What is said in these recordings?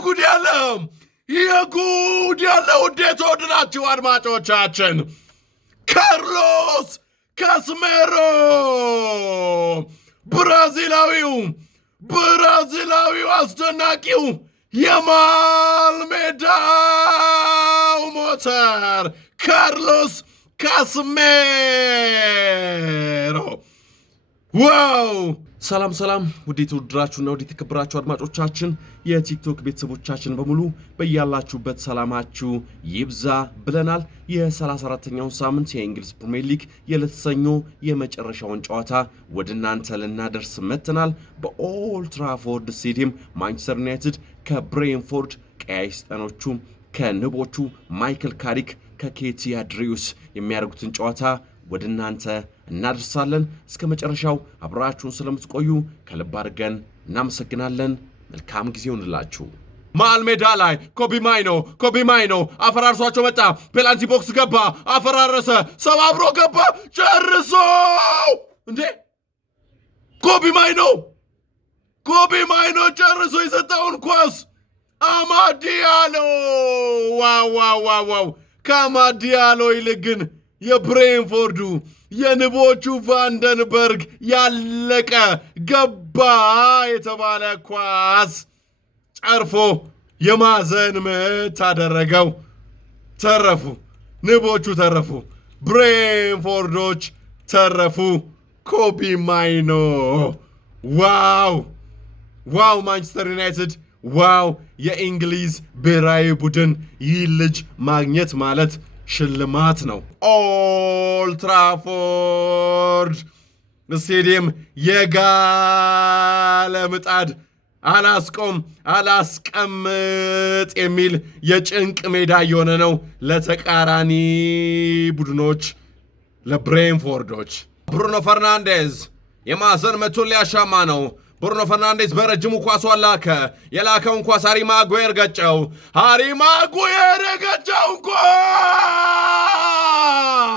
የጉድ ያለው እንዴት ወድናችሁ አድማጮቻችን ካርሎስ ካስሜሮ ብራዚላዊው አስደናቂው የመሃል ሜዳው ሞተር ካርሎስ ካስሜሮ ዋው! ሰላም ውድ የተወደዳችሁና ውድ የተከበራችሁ አድማጮቻችን የቲክቶክ ቤተሰቦቻችን በሙሉ በያላችሁበት ሰላማችሁ ይብዛ ብለናል። የ34ኛውን ሳምንት የእንግሊዝ ፕሪሚየር ሊግ የዕለተ ሰኞ የመጨረሻውን ጨዋታ ወደ እናንተ ልናደርስ መጥተናል። በኦልድ ትራፎርድ ስቴዲየም ማንቸስተር ዩናይትድ ከብሬንፎርድ ቀያይ ሰይጣኖቹ ከንቦቹ ማይክል ካሪክ ከኬቲያ ድሪውስ የሚያደርጉትን ጨዋታ ወደ እናንተ እናደርሳለን። እስከ መጨረሻው አብራችሁን ስለምትቆዩ ከልብ አድርገን እናመሰግናለን። መልካም ጊዜ ይሁንላችሁ። መሃል ሜዳ ላይ ኮቢ ማይኖ አፈራርሷቸው መጣ። ፔናልቲ ቦክስ ገባ፣ አፈራረሰ፣ ሰባብሮ ገባ፣ ጨርሶ እንዴ! ኮቢ ማይኖ ጨርሶ የሰጠውን ኳስ አማድ ዲያሎ ዋው! ከአማድ ዲያሎ ይልቅ ግን የብሬንፎርዱ የንቦቹ ቫንደንበርግ ያለቀ ገባ የተባለ ኳስ ጨርፎ የማዕዘን ምት አደረገው። ተረፉ፣ ንቦቹ ተረፉ፣ ብሬንፎርዶች ተረፉ። ኮቢ ማይኖ ዋው! ማንቸስተር ዩናይትድ ዋው! የእንግሊዝ ብሔራዊ ቡድን ይህ ልጅ ማግኘት ማለት ሽልማት ነው። ኦልድ ትራፎርድ ስቴዲየም የጋለ ምጣድ አላስቀምጥ የሚል የጭንቅ ሜዳ እየሆነ ነው ለተቃራኒ ቡድኖች፣ ለብሬንፎርዶች። ብሩኖ ፈርናንዴዝ የማዕዘን ምቱን ሊያሻማ ነው። ብሩኖ ፈርናንዴዝ በረጅሙ ኳሷን ላከ። የላከውን ኳስ ሃሪ ማጓየር ገጨው።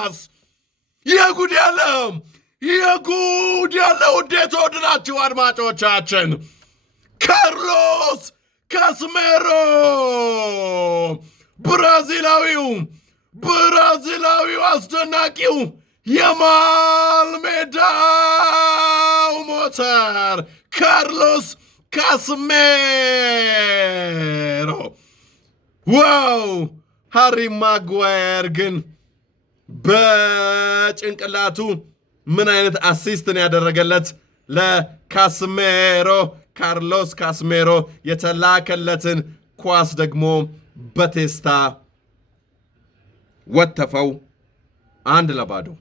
ኳስ! የጉድ ያለው እንዴት ወድናችሁ አድማጮቻችን ካርሎስ ካስሜሮ ብራዚላዊው አስደናቂው የመሃል ሜዳው ሞተር ካርሎስ ካስሜሮ ዋው! ሃሪ ማጓየር ግን በጭንቅላቱ ምን አይነት አሲስትን ያደረገለት ለካስሜሮ። ካርሎስ ካስሜሮ የተላከለትን ኳስ ደግሞ በቴስታ ወተፈው 1-0።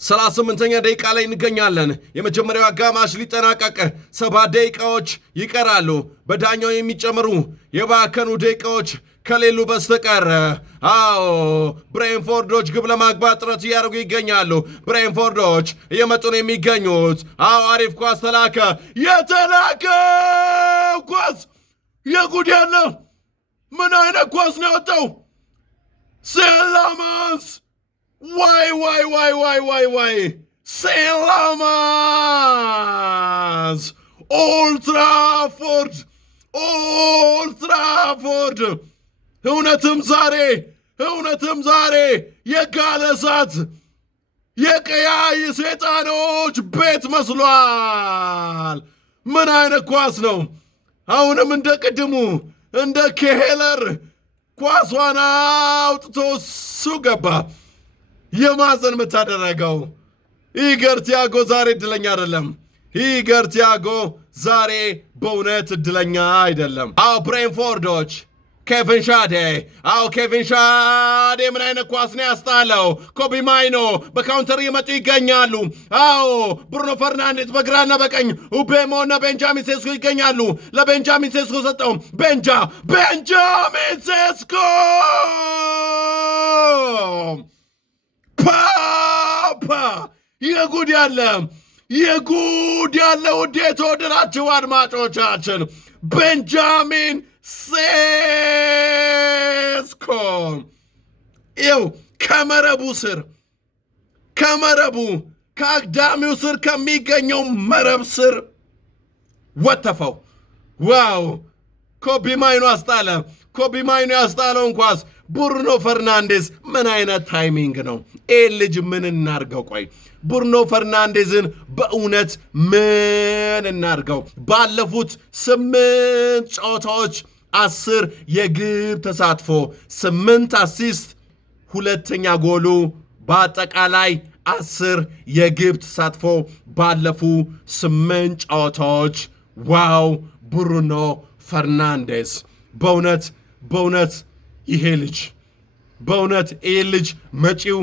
38ኛ ደቂቃ ላይ እንገኛለን። የመጀመሪያው አጋማሽ ሊጠናቀቅ 7 ደቂቃዎች ይቀራሉ። በዳኛው የሚጨምሩ የባከኑ ደቂቃዎች ከሌሉ በስተቀር ብሬንፎርዶች ግብ ለማግባት ጥረት እያደረጉ ይገኛሉ። ብሬንፎርዶች እየመጡ ነው የሚገኙት። አሪፍ ኳስ ተላከ። የተላከው ኳስ የጉድ ያለ ምን አይነት ኳስ ነው ያወጣው? ሴላማንስ ዋይ ሴላማንስ ኦልድ ትራፎርድ እውነትም ዛሬ የጋለ እሳት የቀያይ ሰይጣኖች ቤት መስሏል። ምን አይነት ኳስ ነው! አሁንም እንደ ቅድሙ እንደ ኬሄለር ኳሷን አውጥቶ እሱ ገባ። የማዕዘን ምት አደረገው። ኢገር ቲያጎ ዛሬ እድለኛ አይደለም። ኢገር ቲያጎ ዛሬ በእውነት እድለኛ አይደለም። ብሬንፎርዶች ኬቪን ሻዴ ምን አይነት ኳስ ነው ያስጣለው? ኮቢ ማይኖ በካውንተር እየመጡ ይገኛሉ። ብሩኖ ፈርናንዴዝ በግራና በቀኝ ኡቤሞ እና ቤንጃሚን ሴስኮ ይገኛሉ። ለቤንጃሚን ሴስኮ ሰጠው። ቤንጃሚን ሴስኮ ፓፓ! የጉድ ያለ ውድ የተወደዳችሁ አድማጮቻችን ቤንጃሚን ሴስኮ ይው ከአግዳሚው ስር ከሚገኘው መረብ ስር ወተፈው። ዋው! ኮቢ ማይኖ አስጣለ። ኮቢ ማይኖ ያስጣለውን ኳስ ብሩኖ ፈርናንዴዝ ምን አይነት ታይሚንግ ነው? ልጅ ምን እናርገው? ቆይ ብሩኖ ፈርናንዴዝን በእውነት ምን እናርገው? ባለፉት 8 ጨዋታዎች 10 የግብ ተሳትፎ 8 አሲስት፣ ሁለተኛ ጎሉ በአጠቃላይ 10 የግብ ተሳትፎ ባለፉ 8 ጨዋታዎች። ዋው ብሩኖ ፈርናንዴዝ በእውነት ይሄ ልጅ መጪው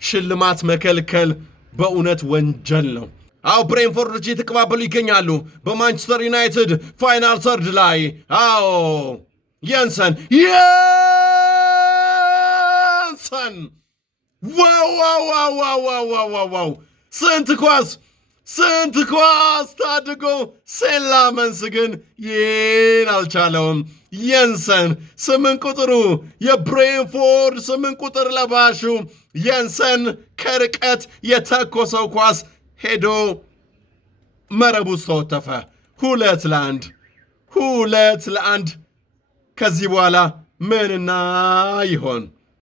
ሽልማት መከልከል በእውነት ወንጀል ነው። አዎ ብሬንፎርዶች እየተቀባበሉ ይገኛሉ በማንቸስተር ዩናይትድ ፋይናል ሰርድ ላይ። አዎ የንሰን ዋው ስንት ኳስ ታድጎ ሴላመንስ ግን ይህን አልቻለውም። የንሰን 8 ቁጥሩ የብሬንፎርድ 8 ቁጥር ለባሹ የንሰን ከርቀት የተኮሰው ኳስ ሄዶ መረብ ውስጥ ተወተፈ። 2-1 ከዚህ በኋላ ምንና ይሆን?